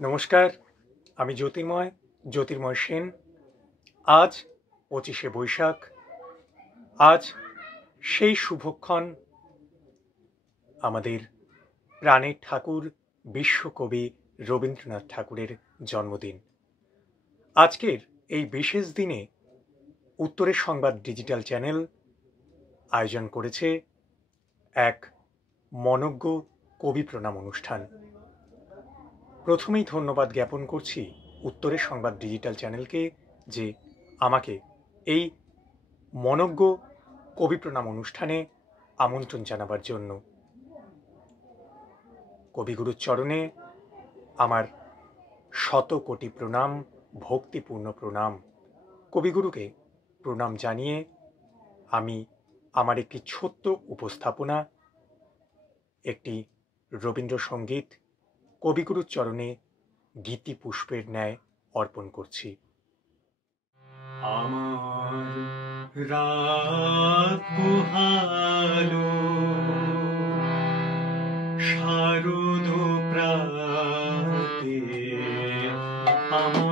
নমস্কার, আমি জ্যোতির্ময় সেন। আজ ২৫শে বৈশাখ। আজ সেই শুভক্ষণ, আমাদের প্রাণের ঠাকুর বিশ্বকবি রবীন্দ্রনাথ ঠাকুরের জন্মদিন। আজকের এই বিশেষ দিনে উত্তরের সংবাদ ডিজিটাল চ্যানেল আয়োজন করেছে এক মনজ্ঞ কবি প্রণাম অনুষ্ঠান। প্রথমেই ধন্যবাদ জ্ঞাপন করছি উত্তরের সংবাদ ডিজিটাল চ্যানেলকে, যে আমাকে এই মনজ্ঞ কবি প্রণাম অনুষ্ঠানে আমন্ত্রণ জানাবার জন্য। কবিগুরুর চরণে আমার শত কোটি প্রণাম, ভক্তিপূর্ণ প্রণাম। কবিগুরুকে প্রণাম জানিয়ে আমি আমার একটি ছোট্ট উপস্থাপনা, একটি রবীন্দ্রসঙ্গীত কবিগুরুর চরণে গীতি পুষ্পের ন্যায় অর্পণ করছি। আমার রাত পোহালো শারদ প্রাতে, আমার